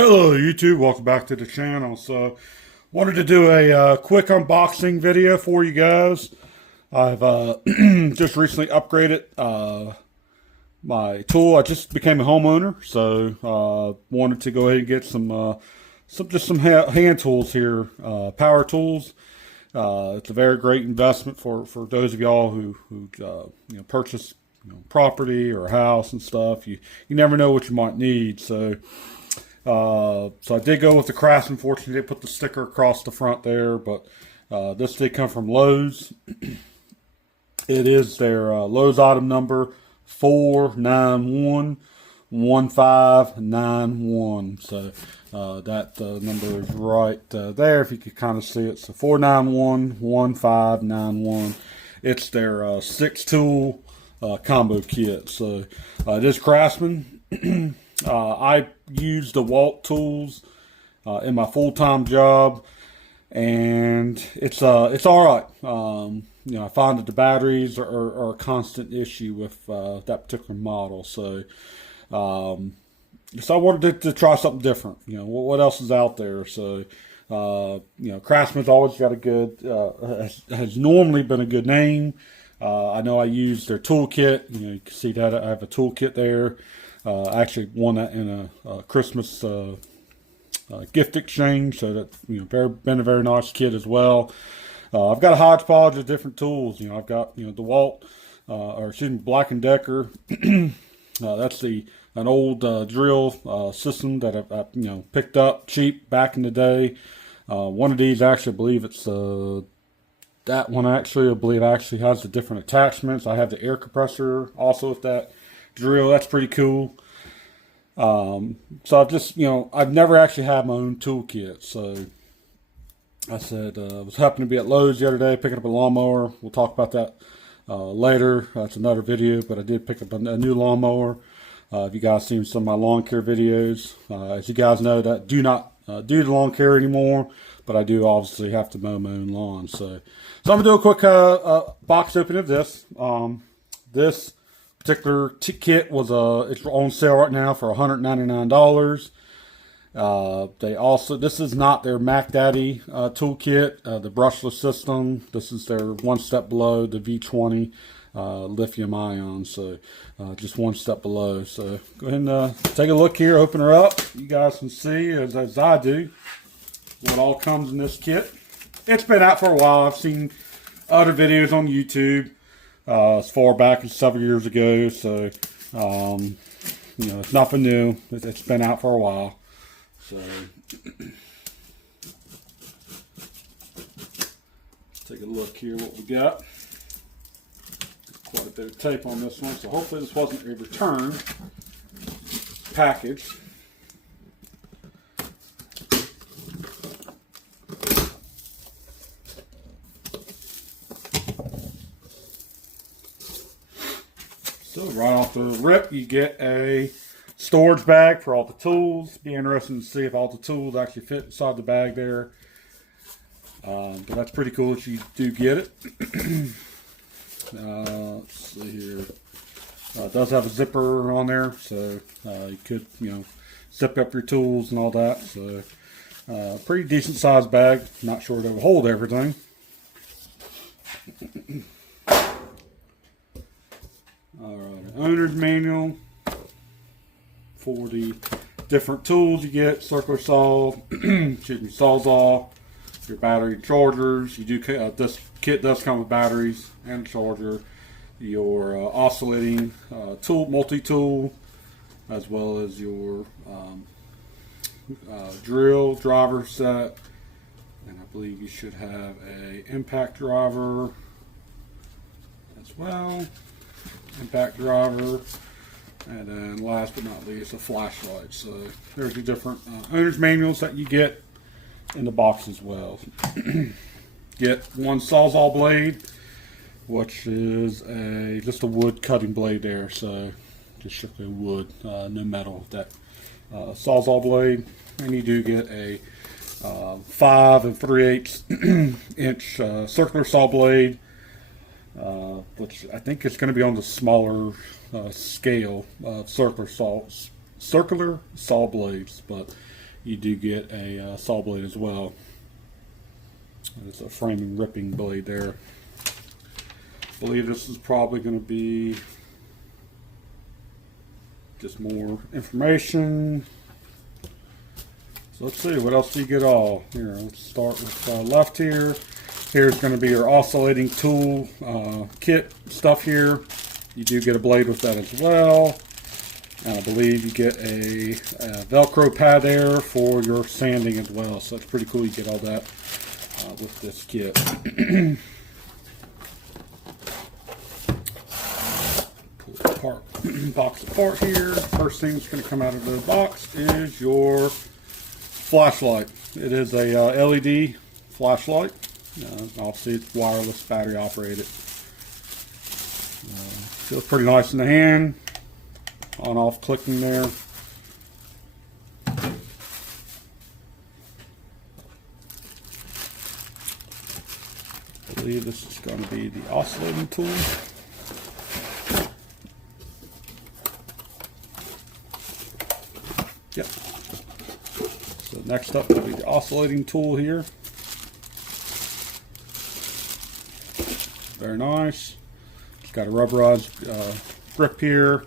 Hello YouTube, welcome back to the channel. So wanted to do a quick unboxing video for you guys. I've just recently upgraded my tool. I just became a homeowner, so wanted to go ahead and get some hand tools here, power tools. It's a very great investment for those of y'all who purchase property or a house and stuff. You never know what you might need, so I did go with the Craftsman. Unfortunately, they put the sticker across the front there, but this did come from Lowe's. It is their Lowe's item number 4911591. So that number is right there, if you could kind of see it. So 4911591. It's their 6-tool combo kit. So it is Craftsman. I use Dewalt tools in my full-time job, and it's all right. I find that the batteries are a constant issue with that particular model. So I wanted to try something different. What else is out there? So Craftsman's always got a good has normally been a good name. I know I use their toolkit. You can see that I have a toolkit there. I actually won that in a Christmas gift exchange, so that's been a very nice kit as well. I've got a hodgepodge of different tools. I've got DeWalt, or excuse me, Black and Decker. That's an old drill system that I picked up cheap back in the day. One of these, actually, I believe it's that one. Actually, I believe actually has the different attachments. I have the air compressor also with that drill. That's pretty cool. So I've just I've never actually had my own toolkit, so I said I was happened to be at Lowe's the other day picking up a lawnmower. We'll talk about that later. That's another video, but I did pick up a new lawnmower. If you guys seen some of my lawn care videos, as you guys know, that do not do the lawn care anymore, but I do obviously have to mow my own lawn. So I'm gonna do a quick box opening of this. This particular kit was it's on sale right now for $199. This is not their Mac Daddy toolkit, the brushless system. This is their one step below, the V20 lithium ion. So just one step below. So go ahead and take a look here, open her up. You guys can see, as I do, what all comes in this kit. It's been out for a while. I've seen other videos on YouTube as far back as several years ago, so it's nothing new. It's been out for a while. So let's take a look here what we got. Quite a bit of tape on this one, so hopefully this wasn't a return package. So right off the rip, you get a storage bag for all the tools. Be interesting to see if all the tools actually fit inside the bag there. But that's pretty cool that you do get it. Let's see here. It does have a zipper on there, so you could zip up your tools and all that. So pretty decent sized bag. Not sure it will hold everything. Alright, owner's manual for the different tools you get. Circular saw, excuse me, sawzall, your battery chargers. You do this kit does come with batteries and a charger. Your oscillating tool, multi-tool, as well as your drill driver set, and I believe you should have a impact driver as well. Impact driver, and then last but not least, a flashlight. So there's the different owner's manuals that you get in the box as well. Get one sawzall blade, which is just a wood cutting blade there, so just strictly wood, no metal. That sawzall blade, and you do get a 5 3/8 inch circular saw blade. Which I think is going to be on the smaller scale of circular saw blades, but you do get a saw blade as well. It's a framing ripping blade there. I believe this is probably going to be just more information. So let's see, what else do you get all? Here, let's start with left here. Here's going to be your oscillating tool kit stuff here. You do get a blade with that as well. And I believe you get a Velcro pad there for your sanding as well. So that's pretty cool. You get all that with this kit. Pull the box apart here. First thing that's going to come out of the box is your flashlight. It is a LED flashlight. Obviously it's wireless, battery operated. Feels pretty nice in the hand. On off clicking there. I believe this is going to be the oscillating tool. Yep. So next up will be the oscillating tool here. Very nice. It's got a rubberized grip here,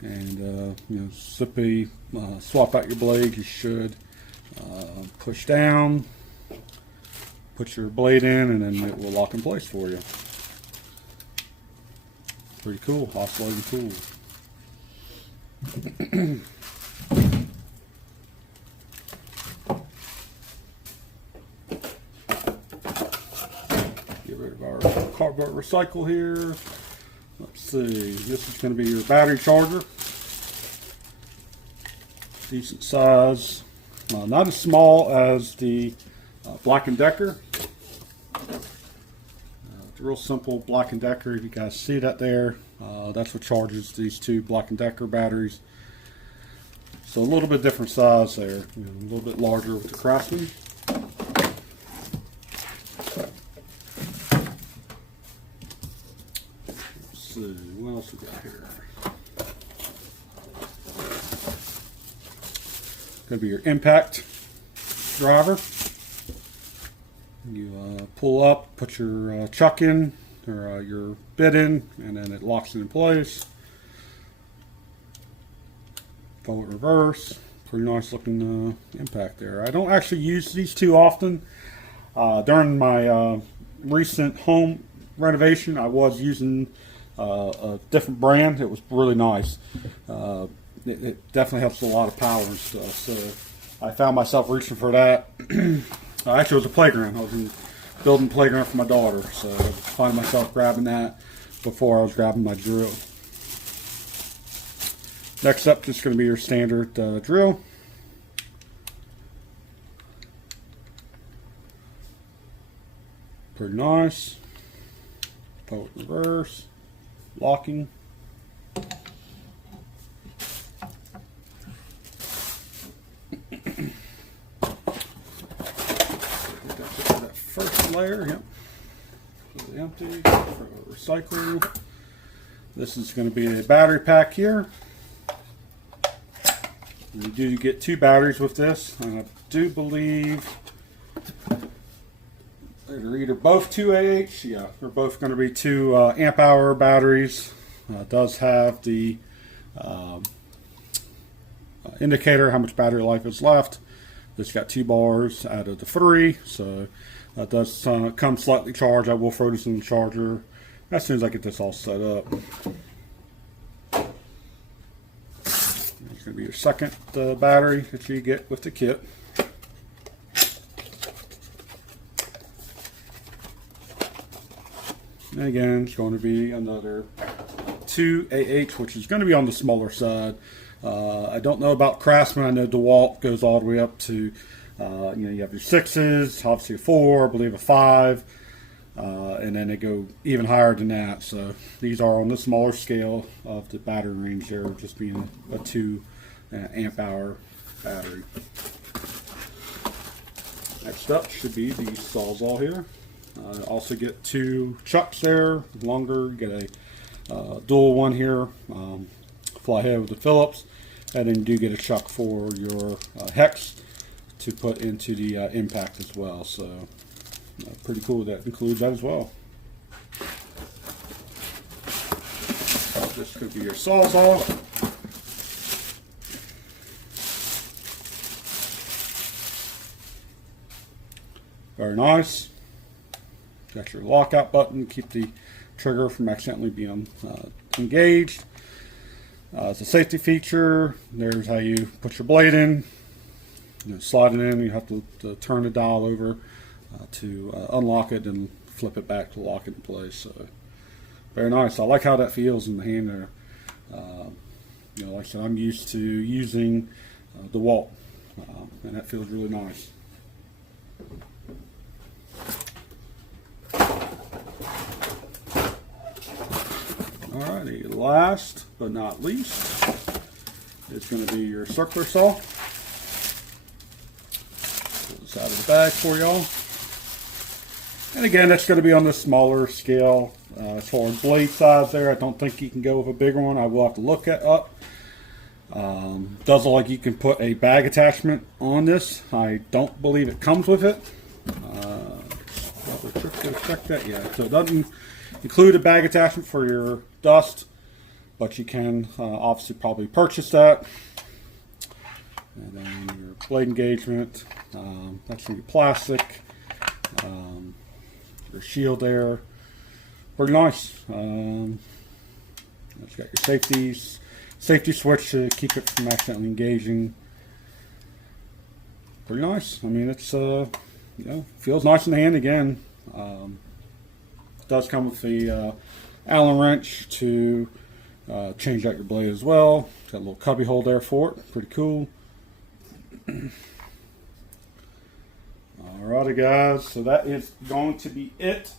and you know, zippy. Swap out your blade. You should push down, put your blade in, and then it will lock in place for you. Pretty cool, oscillating tool. Get rid of our cardboard recycle here. Let's see, this is going to be your battery charger. Decent size, not as small as the Black & Decker. It's a real simple Black & Decker. You guys see that there. That's what charges these two Black & Decker batteries. So a little bit different size there. You know, a little bit larger with the Craftsman. Let's see, what else we got here? Going to be your impact driver. You pull up, put your chuck in, or your bit in, and then it locks it in place. Forward, reverse. Pretty nice looking impact there. I don't actually use these too often. During my recent home renovation, I was using a different brand. It was really nice. It definitely helps a lot of power and stuff. So I found myself reaching for that. Actually, it was a playground. I was building a playground for my daughter, so I find myself grabbing that before I was grabbing my drill. Next up, just going to be your standard drill. Pretty nice. Forward, reverse, locking. First layer, yep. Empty, recycle. This is going to be a battery pack here. You do get two batteries with this. I do believe they're either both 2AH. Yeah, they're both going to be 2 amp hour batteries. It does have the indicator how much battery life is left. It's got 2 bars out of the 3, so that does come slightly charged. I will throw this in the charger as soon as I get this all set up. It's going to be your second battery that you get with the kit. And again, it's going to be another 2AH, which is going to be on the smaller side. I don't know about Craftsman. I know Dewalt goes all the way up to, you know, you have your 6s, obviously a 4, I believe a 5, and then they go even higher than that. So these are on the smaller scale of the battery range there, just being a 2 amp hour battery. Next up should be the Sawzall here. Also get 2 chucks there, longer. You get a dual one here, fly head with the Phillips, and then you do get a chuck for your hex to put into the impact as well. So pretty cool that includes that as well. So this could be your Sawzall. Very nice. Got your lockout button, keep the trigger from accidentally being engaged. It's a safety feature. There's how you put your blade in. Slide it in. You have to turn the dial over to unlock it and flip it back to lock it in place. So very nice. I like how that feels in the hand there. Like I said, I'm used to using Dewalt, and that feels really nice. Alrighty, last but not least is going to be your circular saw. Pull this out of the bag for y'all. And again, that's going to be on the smaller scale. As far as blade size there, I don't think you can go with a bigger one. I will have to look it up. Does look like you can put a bag attachment on this. I don't believe it comes with it. Check that, yeah. So it doesn't include a bag attachment for your dust, but you can obviously probably purchase that. And then your blade engagement, that's going to be plastic. Your shield there, pretty nice. It's got your safety switch to keep it from accidentally engaging. Pretty nice. I mean, it's feels nice in the hand again. It does come with the Allen wrench to change out your blade as well. It's got a little cubby hole there for it. Pretty cool. Alrighty guys, so that is going to be it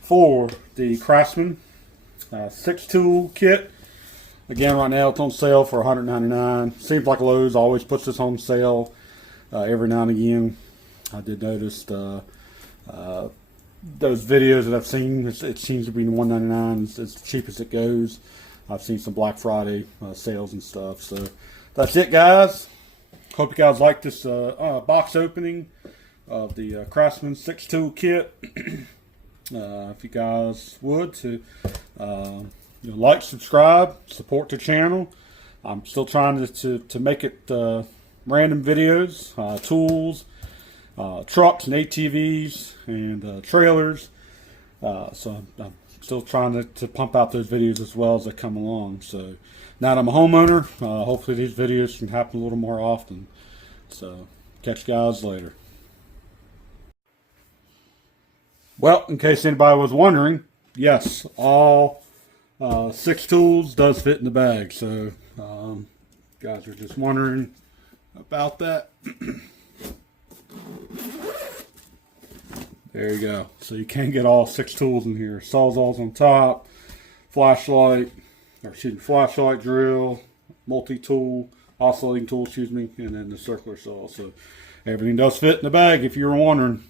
for the Craftsman 6-tool kit. Again, right now it's on sale for $199. Seems like Lowe's always puts this on sale every now and again. I did notice those videos that I've seen, it seems to be $199. It's the cheapest it goes. I've seen some Black Friday sales and stuff. So that's it, guys. Hope you guys like this box opening of the Craftsman 6-tool kit. If you guys would to like, subscribe, support the channel. I'm still trying to make it random videos, tools, trucks and ATVs and trailers. So I'm still trying to pump out those videos as well as they come along. So now that I'm a homeowner, hopefully these videos can happen a little more often. So catch you guys later. Well, in case anybody was wondering, yes, all 6 tools does fit in the bag. So guys are just wondering about that. There you go. So you can get all 6 tools in here. Sawzalls on top, flashlight, drill, multi-tool, oscillating tool, and then the circular saw. So everything does fit in the bag if you were wondering.